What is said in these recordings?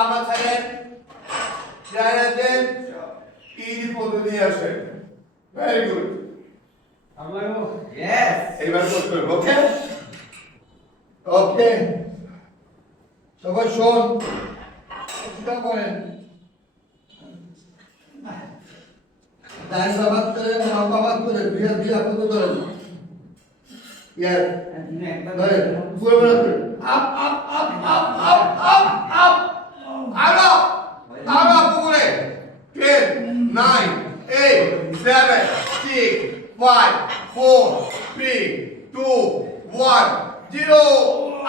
বামা ছাড়েন জায়গা দেন ইজি পদ্ধতি আসে ভেরি গুড আমারও Yes. এইবার করতে হবে ওকে ওকে সবাই শোন চিন্তা করেন দাঁড় বাবাত করেন বাবাত করেন বিয়া বিয়া কত করেন ইয়ার ধরেন পুরো বেলা করেন up up up up up up up আরো আরো পুরে 10 9 8 7 6 5 4 3 2 1 0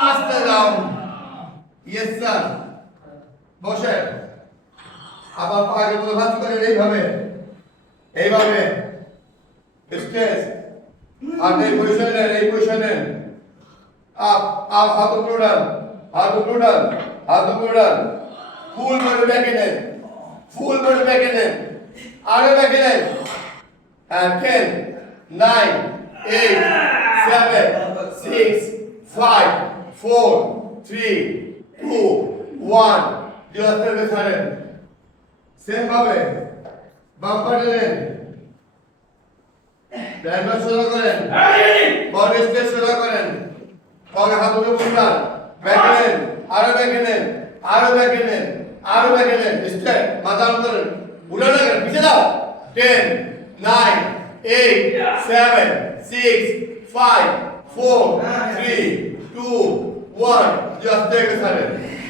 আস্তে ডাউন ইয়েস স্যার বসে আবার পায়ের মতো ভাঁজ করেন এইভাবে এইভাবে স্ট্রেস আর এই পজিশনে আপ আপ হাত উপরে উঠান হাত উপরে উঠান হাত উপরে উঠান ফুল বডি ব্যাকে নেন ফুল বডি ব্যাকে নেন আরো ব্যাকে নেন and 10 9 8 7 6 5 4 3 2 1 দিলাতে ছাড়েন সেম ভাবে বাম পাটে নেন ড্রাইভার শুরু করেন বডি স্ট্রেচ শুরু করেন পরে হাত উপরে উঠান ব্যাকে নেন আরো ব্যাকে নেন আরো ব্যাকে নেন আরো ব্যাকে নেন স্ট্রেট মাথা করেন উঠান না পিছে দাও 10 9 8 7 6 5 4 3 2 1 just take a second